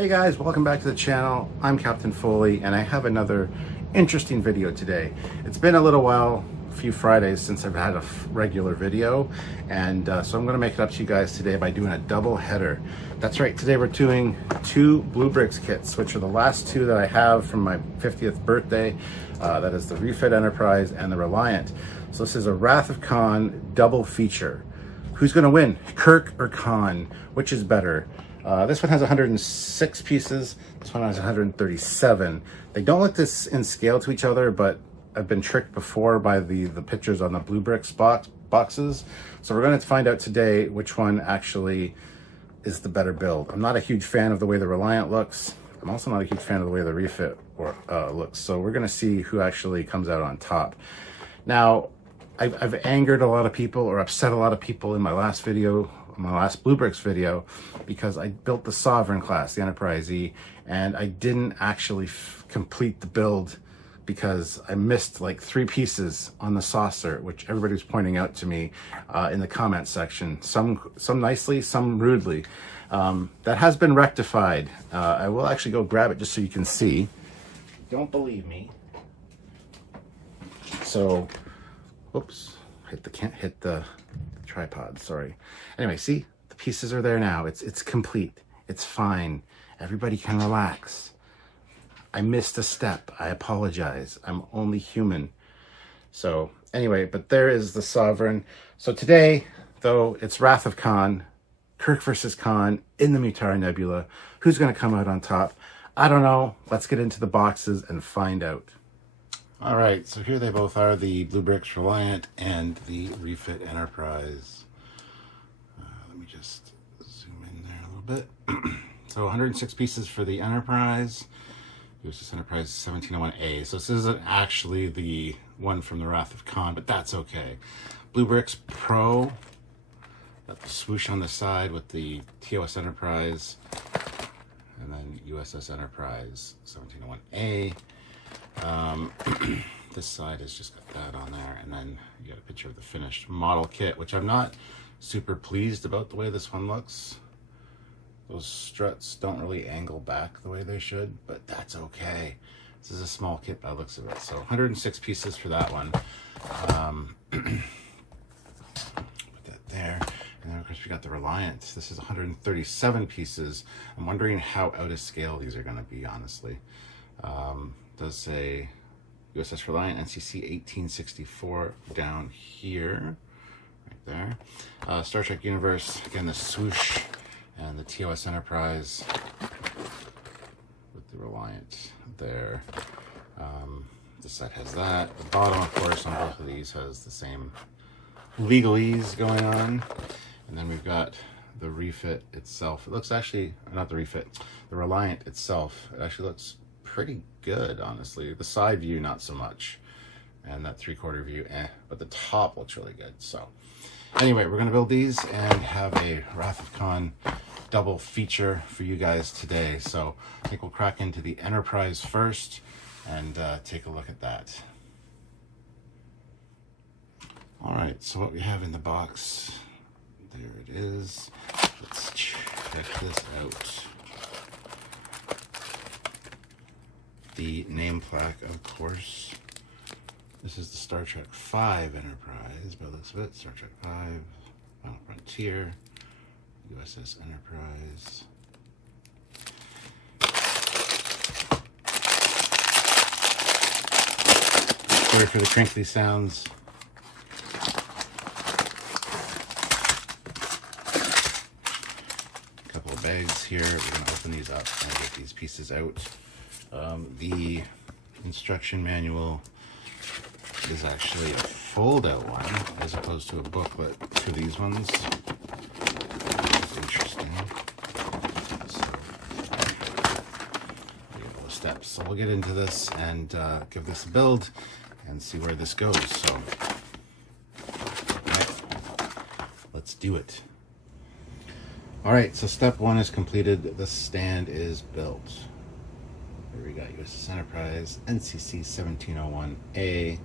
Hey guys, welcome back to the channel. I'm Captain Foley and I have another interesting video today. It's been a little while, a few Fridays since I've had a regular video, and so I'm going to make it up to you guys today by doing a double header. That's right, today we're doing two blue Brixx kits, which are the last two that I have from my 50th birthday. That is the Refit Enterprise and the Reliant. So this is a Wrath of Khan double feature. Who's going to win, Kirk or Khan? Which is better? This one has 106 pieces, this one has 137. They don't look this in scale to each other, but I've been tricked before by the pictures on the blue Brixx boxes. So we're going to find out today which one actually is the better build. I'm not a huge fan of the way the Reliant looks. I'm also not a huge fan of the way the Refit looks. So we're going to see who actually comes out on top. Now, I've angered a lot of people or upset a lot of people in my last video, my last blue Brixx video, because I built the Sovereign class, the Enterprise E, and I didn't actually complete the build because I missed like 3 pieces on the saucer, which everybody was pointing out to me in the comment section. Some nicely, some rudely. That has been rectified. I will actually go grab it just so you can see. Don't believe me. So, oops, can't hit the tripod, sorry. Anyway, see, the pieces are there now. It's complete. It's fine. Everybody can relax. I missed a step. I apologize. I'm only human. So anyway, but there is the Sovereign. So today, though, it's Wrath of Khan, Kirk versus Khan in the Mutara Nebula. Who's going to come out on top? I don't know. Let's get into the boxes and find out. All right, so here they both are, the blue Brixx Reliant and the Refit Enterprise. Let me just zoom in there a little bit. So 106 pieces for the Enterprise. USS Enterprise 1701A. So this isn't actually the one from the Wrath of Khan, but that's okay. Blue Brixx Pro. Got the swoosh on the side with the TOS Enterprise. And then USS Enterprise 1701A. This side has just got that on there, and then you got a picture of the finished model kit, which I'm not super pleased about the way this one looks. Those struts don't really angle back the way they should, but that's okay. This is a small kit by the looks of it. So 106 pieces for that one. Put that there. And then of course we got the Reliant. This is 137 pieces. I'm wondering how out of scale these are going to be, honestly. Does say USS Reliant NCC 1864 down here, right there. Star Trek Universe, again the swoosh, and the TOS Enterprise with the Reliant there. This side has that. The bottom, of course, on both of these has the same legalese going on. And then we've got the Refit itself. It looks actually, not the Refit, the Reliant itself. It actually looks pretty good, honestly. The side view, not so much. And that 3/4 view, but the top looks really good. So anyway, we're gonna build these and have a Wrath of Khan double feature for you guys today. So I think we'll crack into the Enterprise first and take a look at that. All right, so what we have in the box, there it is. Let's check this out. The name plaque, of course. This is the Star Trek V Enterprise, by the looks of it. Star Trek V, Final Frontier, USS Enterprise. Sorry for the crinkly sounds. A couple of bags here. We're going to open these up and get these pieces out. The instruction manual is actually a fold-out one as opposed to a booklet to these ones. That's interesting. So, the steps. So we'll get into this and give this a build and see where this goes. So, okay, let's do it. All right, so step 1 is completed. The stand is built. Here we got USS Enterprise, NCC 1701A,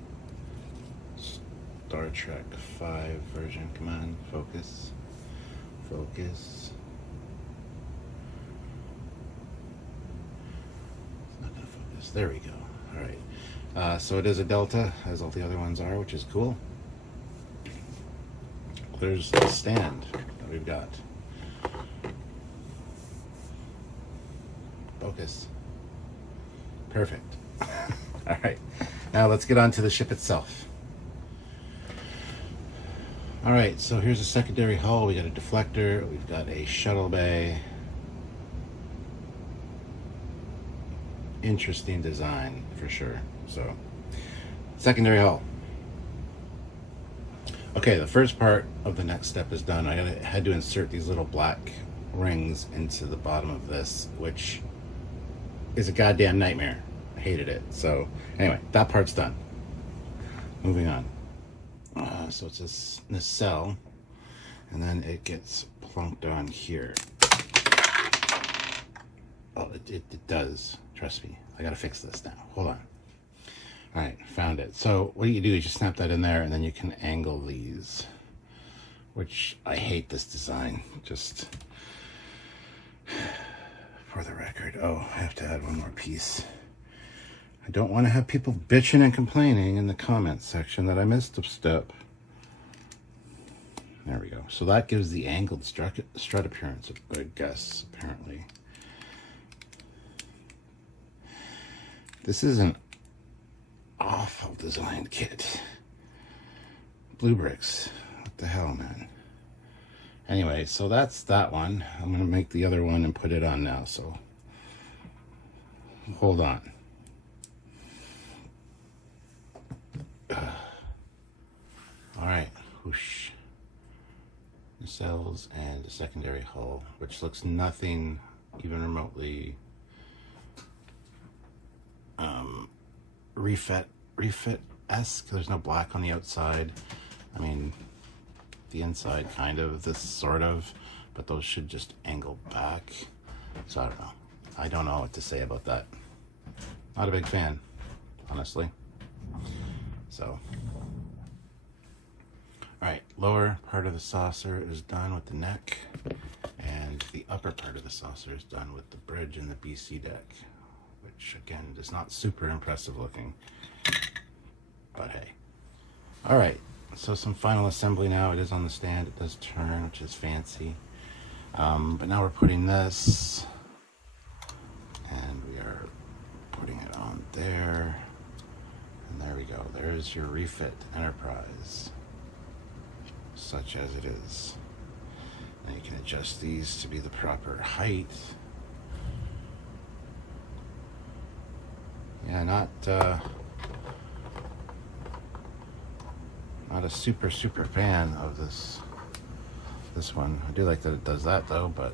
Star Trek V version. Come on, focus. Focus. focus. There we go. All right. So it is a Delta, as all the other ones are, which is cool. There's the stand that we've got. Focus. Perfect. All right. Now let's get on to the ship itself. All right, so here's a secondary hull. We got a deflector. We've got a shuttle bay. Interesting design for sure. So, secondary hull. Okay, the first part of the next step is done. I had to insert these little black rings into the bottom of this, which is a goddamn nightmare. I hated it. So anyway, that part's done. Moving on. So it's this nacelle, and then it gets plunked on here. Oh, it does. Trust me. I gotta fix this now. Hold on. All right, found it. So what you do is you snap that in there, and then you can angle these, which I hate this design. Just for the record. Oh, I have to add one more piece. I don't want to have people bitching and complaining in the comments section that I missed a step. There we go. So that gives the angled strut appearance, I guess, apparently. This is an awful designed kit. Blue Brixx. What the hell, man? Anyway, so that's that one. I'm going to make the other one and put it on now, so hold on. All right, whoosh. Nacelles and a secondary hull, which looks nothing even remotely Refit-esque. There's no black on the outside. I mean, the inside kind of, this sort of, but those should just angle back. So I don't know. I don't know what to say about that. Not a big fan, honestly. So, all right, lower part of the saucer is done with the neck, and the upper part of the saucer is done with the bridge and the BC deck, which again is not super impressive looking, but hey. All right, so some final assembly now. It is on the stand, it does turn, which is fancy. But now we're putting this, and we are putting it on there. And there we go. There's your Refit Enterprise, such as it is. Now you can adjust these to be the proper height. Yeah, not a super fan of this one. I do like that it does that though, but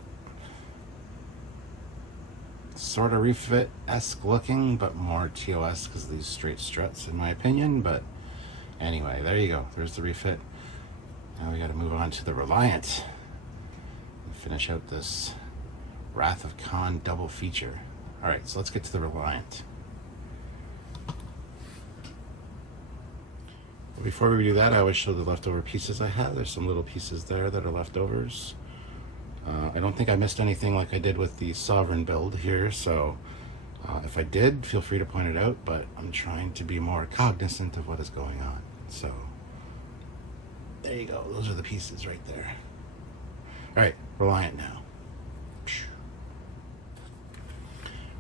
sort of Refit-esque looking, but more TOS because of these straight struts in my opinion. But anyway, there you go. There's the Refit. Now we got to move on to the Reliant and finish out this Wrath of Khan double feature. All right, so let's get to the Reliant. Before we do that, I always show the leftover pieces I have. There's some little pieces there that are leftovers. I don't think I missed anything like I did with the Sovereign build here, so if I did, feel free to point it out, but I'm trying to be more cognizant of what is going on. So there you go. Those are the pieces right there. All right, Reliant now.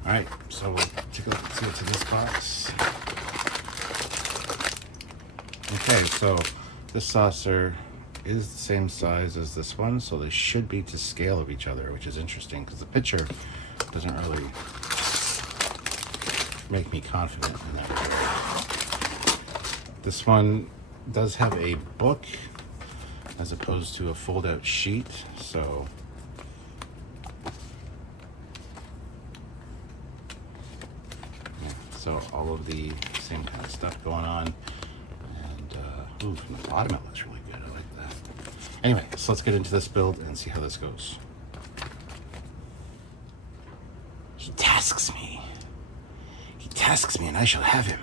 All right, so we'll take a look and see what's in this box. Okay, so this saucer is the same size as this one, so they should be to scale of each other, which is interesting because the picture doesn't really make me confident in that regard. This one does have a book as opposed to a fold-out sheet, so yeah, so all of the same kind of stuff going on. Ooh, from the bottom it looks really good. I like that. Anyway, so let's get into this build and see how this goes. He tasks me. He tasks me and I shall have him.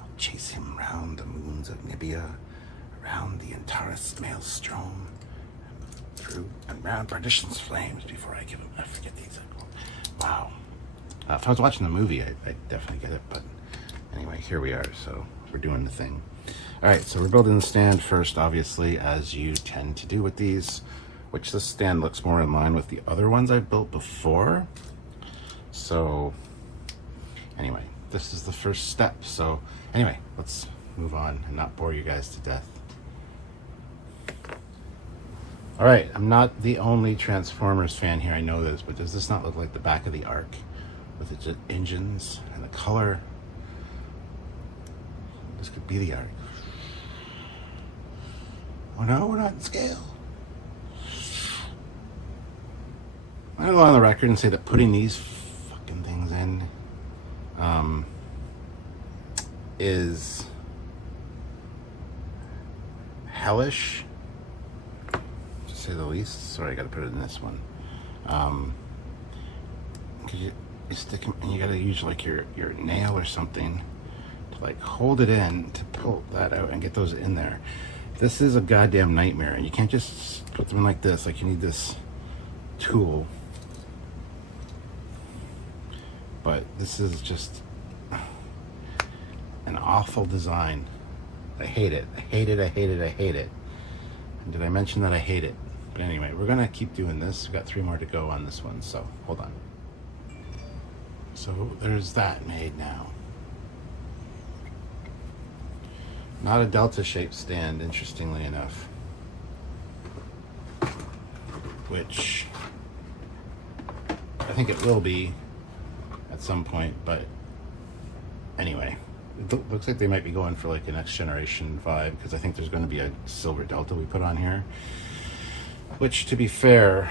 I'll chase him round the moons of Nibia, around the Antares maelstrom, through and round perdition's flames before I give him, I forget the exact one. Wow. If I was watching the movie, I'd definitely get it, but anyway, here we are, so we're doing the thing. All right, so we're building the stand first, obviously, as you tend to do with these, which this stand looks more in line with the other ones I've built before. So anyway, this is the first step. So anyway, let's move on and not bore you guys to death. All right, I'm not the only Transformers fan here, I know this, but does this not look like the back of the Ark with its engines and the color? This could be the Ark. Oh no, we're not in scale. I'm gonna go on the record and say that putting these fucking things in is hellish, to say the least. Sorry, I gotta put it in this one. Cause you stick them, and you gotta use like your nail or something to like hold it in to pull that out and get those in there. This is a goddamn nightmare, and you can't just put them in like this. Like, you need this tool. But this is just an awful design. I hate it. I hate it. I hate it. I hate it. And did I mention that I hate it? But anyway, we're gonna keep doing this. We've got 3 more to go on this one, so hold on. So there's that made now. Not a delta-shaped stand, interestingly enough. Which I think it will be at some point, but anyway, it looks like they might be going for like a next generation vibe, because I think there's going to be a silver delta we put on here, which, to be fair,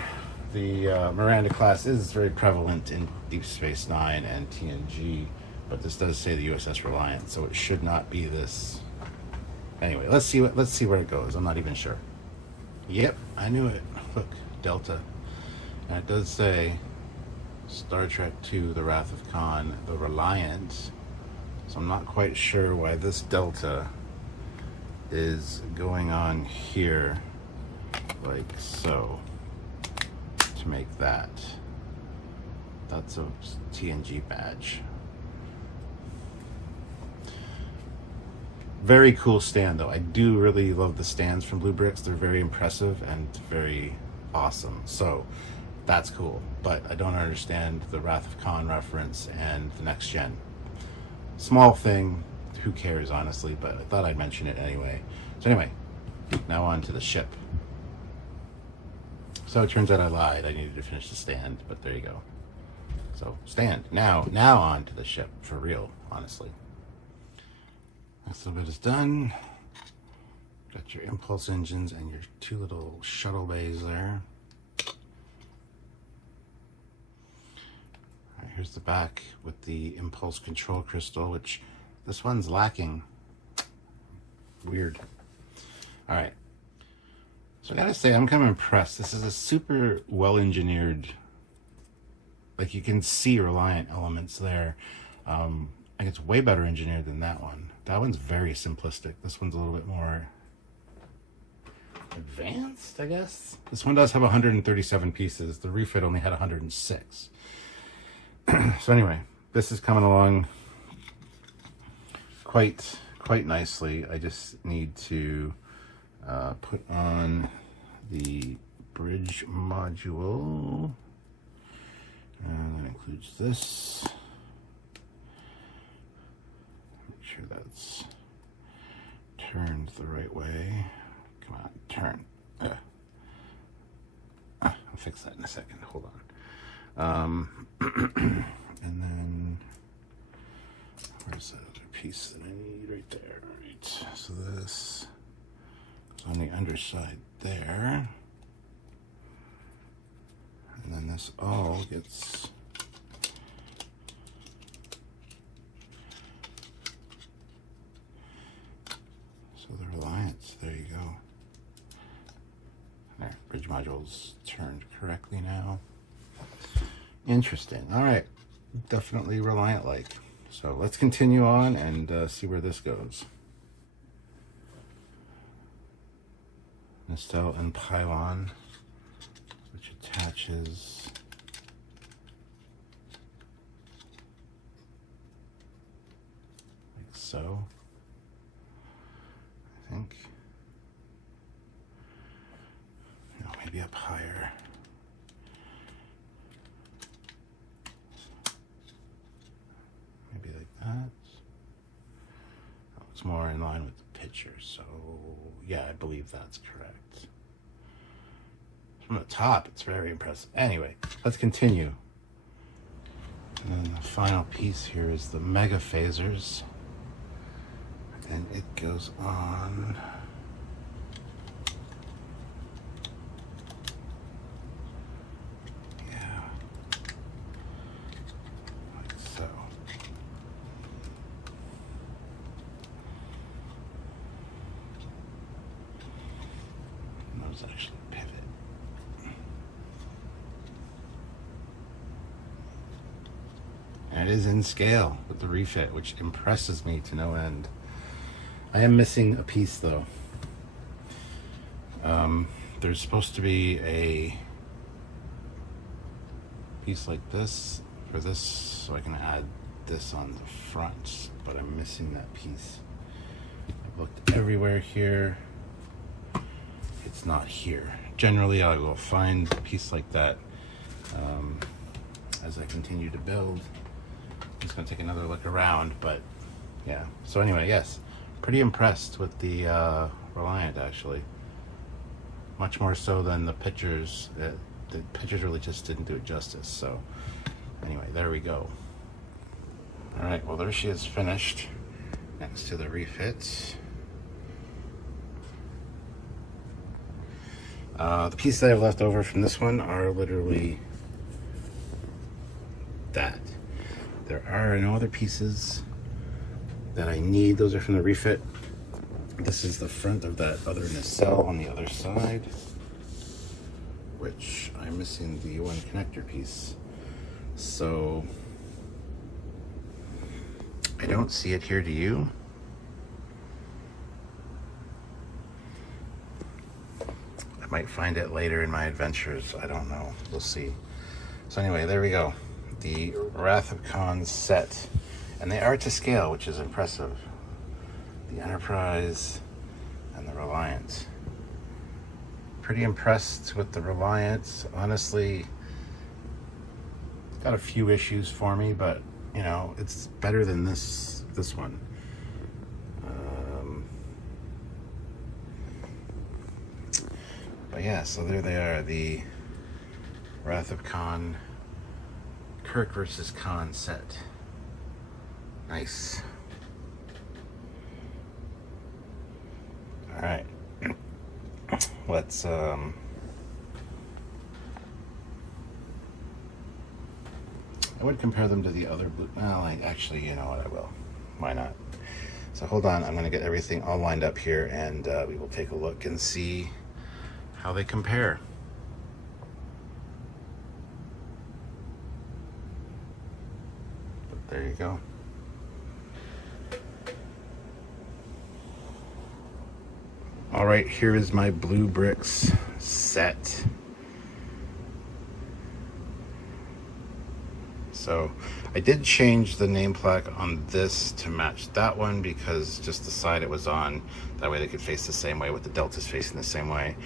the Miranda class is very prevalent in Deep Space Nine and TNG, but this does say the USS Reliant, so it should not be this. Anyway, let's see where it goes. I'm not even sure. Yep, I knew it. Look, Delta. And it does say Star Trek II, The Wrath of Khan, the Reliant. So I'm not quite sure why this Delta is going on here like so to make that. That's a TNG badge. Very cool stand, though. I do really love the stands from Brixx. They're very impressive and very awesome. So that's cool. But I don't understand the Wrath of Khan reference and the next gen. Small thing. Who cares, honestly? But I thought I'd mention it anyway. So anyway, now on to the ship. So it turns out I lied. I needed to finish the stand, but there you go. So stand. Now on to the ship, for real, honestly. Next little bit is done. Got your impulse engines and your 2 little shuttle bays there. All right, here's the back with the impulse control crystal, which this one's lacking. Weird. All right. So I gotta say, I'm kind of impressed. This is a super well-engineered, like, you can see Reliant elements there. I think it's way better engineered than that one. That one's very simplistic. This one's a little bit more advanced, I guess. This one does have 137 pieces. The Refit only had 106. So anyway, this is coming along quite nicely. I just need to put on the bridge module. And that includes this. Make sure that's turned the right way. Come on, turn. I'll fix that in a second. Hold on. And then where's that other piece that I need? Right there. All right. So this is on the underside there. And then this all gets the Reliance, there you go. There, bridge module's turned correctly now. Interesting. All right, definitely Reliant-like. So let's continue on and see where this goes. Nacelle and pylon, which attaches so. I think. No, maybe up higher. Maybe like that. It's more in line with the picture, so yeah, I believe that's correct. From the top, it's very impressive. Anyway, let's continue. And then the final piece here is the mega phasers, and it goes on. Yeah, like so. And those actually pivot. And it is in scale with the Refit, which impresses me to no end. I am missing a piece though. There's supposed to be a piece like this for this, so I can add this on the front, but I'm missing that piece. I've looked everywhere here. It's not here. Generally, I will find a piece like that as I continue to build. I'm just gonna take another look around, but yeah. So anyway, yes, pretty impressed with the Reliant actually. Much more so than the pictures. The pictures really just didn't do it justice. So anyway, there we go. All right, well there she is finished next to the Refit. The pieces that I've left over from this one are literally that. There are no other pieces that I need. Those are from the Refit. This is the front of that other nacelle on the other side, which I'm missing the one connector piece. So I don't see it here, do you? I might find it later in my adventures. I don't know. We'll see. So anyway, there we go. The Wrath of Khan set. And they are to scale, which is impressive. The Enterprise and the Reliant. Pretty impressed with the Reliant. Honestly, got a few issues for me, but you know, it's better than this one. But yeah, so there they are, the Wrath of Khan, Kirk versus Khan set. Nice. All right, let's I would compare them to the other blue. Well, actually, you know what, I will. Why not? So hold on, I'm gonna get everything all lined up here, and we will take a look and see how they compare. But there you go. All right, here is my blue Brixx set. So I did change the name plaque on this to match that one, because just the side it was on, that way they could face the same way with the deltas facing the same way.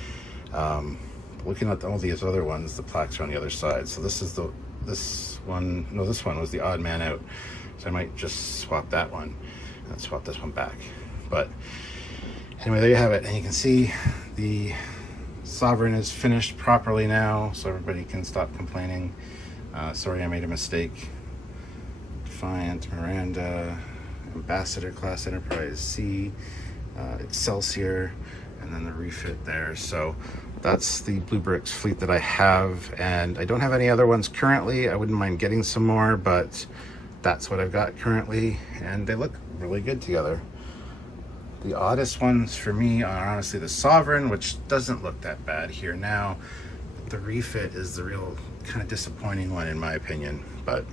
Looking at all these other ones, the plaques are on the other side. So this one was the odd man out. So I might just swap that one and swap this one back. But anyway, there you have it. And you can see the Sovereign is finished properly now, so everybody can stop complaining. Sorry, I made a mistake. Defiant, Miranda, Ambassador Class Enterprise C, Excelsior, and then the Refit there. So that's the Blue Brixx fleet that I have, and I don't have any other ones currently. I wouldn't mind getting some more, but that's what I've got currently, and they look really good together. The oddest ones for me are honestly the Sovereign, which doesn't look that bad here now. The Refit is the real kind of disappointing one in my opinion. But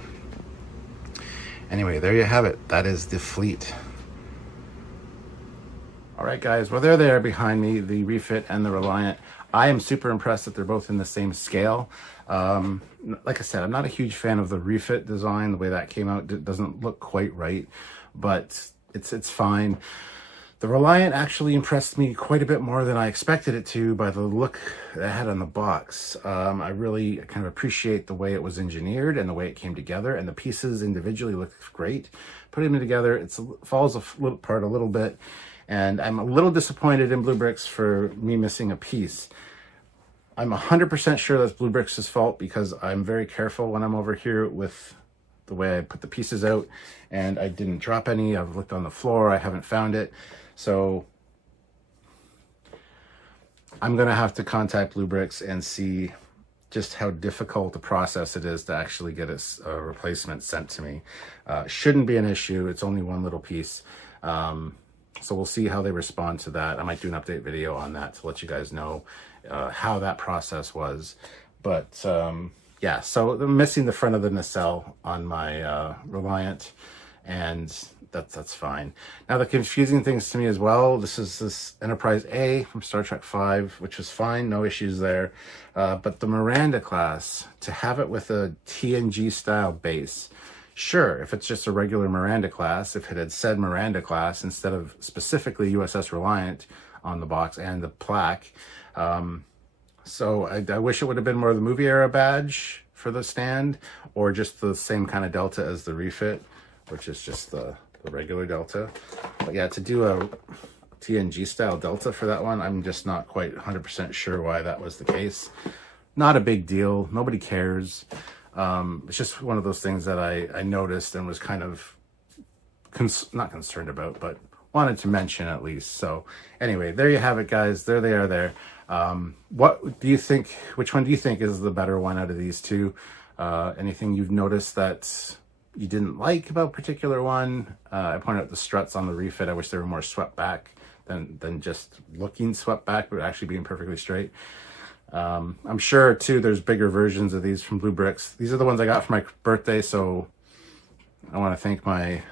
anyway, there you have it. That is the fleet. All right, guys, well, they're there behind me, the Refit and the Reliant. I am super impressed that they're both in the same scale. Like I said, I'm not a huge fan of the Refit design. The way that came out, it doesn't look quite right, but it's fine. The Reliant actually impressed me quite a bit more than I expected it to by the look it had on the box. I really kind of appreciate the way it was engineered and the way it came together, and the pieces individually look great. Putting them together, it falls apart a little bit, and I'm a little disappointed in Brixx for me missing a piece. I'm 100% sure that's Brixx's fault because I'm very careful when I'm over here with the way I put the pieces out, and I didn't drop any. I've looked on the floor, I haven't found it. So I'm gonna have to contact Brixx and see just how difficult a process it is to actually get a replacement sent to me. Shouldn't be an issue, it's only one little piece. So we'll see how they respond to that. I might do an update video on that to let you guys know how that process was. But yeah, so I'm missing the front of the nacelle on my Reliant, and that's fine. Now the confusing things to me as well, this is this Enterprise A from Star Trek V, which is fine, no issues there. But the Miranda class, to have it with a TNG style base, sure, if it's just a regular Miranda class, if it had said Miranda class instead of specifically USS Reliant on the box and the plaque. So I wish it would have been more of the movie era badge for the stand, or just the same kind of Delta as the Refit, which is just the regular Delta. But yeah, to do a TNG style Delta for that one, I'm just not quite 100% sure why that was the case. Not a big deal, nobody cares. It's just one of those things that I noticed and was kind of not concerned about, but wanted to mention at least. So anyway, there you have it, guys. There they are there. What do you think, which one do you think is the better one out of these two? Anything you've noticed that you didn't like about a particular one? I pointed out the struts on the Refit. I wish they were more swept back than just looking swept back, but actually being perfectly straight. I'm sure too there's bigger versions of these from Brixx. These are the ones I got for my birthday, so I want to thank my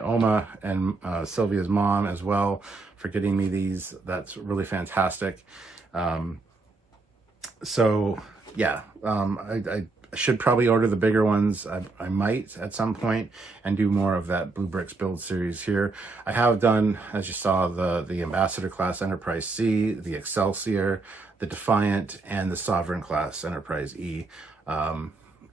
Oma and Sylvia's mom as well for getting me these. That's really fantastic. So yeah, I should probably order the bigger ones. I might at some point and do more of that Brixx build series here. I have done, as you saw, the Ambassador class Enterprise C, the Excelsior, the Defiant, and the Sovereign class Enterprise E.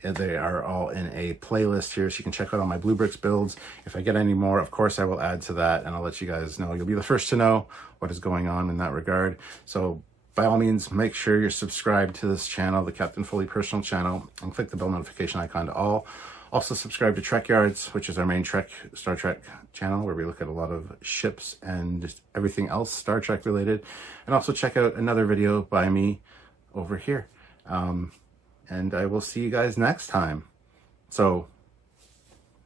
They are all in a playlist here, so you can check out all my Brixx builds. If I get any more, of course, I will add to that, and I'll let you guys know. You'll be the first to know what is going on in that regard. So by all means, make sure you're subscribed to this channel, the Captain Foley personal channel, and click the bell notification icon to all. Also subscribe to Trekyards, which is our main Star Trek channel, where we look at a lot of ships and just everything else Star Trek related. And also check out another video by me over here. And I will see you guys next time. So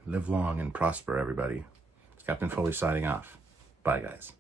live long and prosper, everybody. It's Captain Foley signing off. Bye, guys.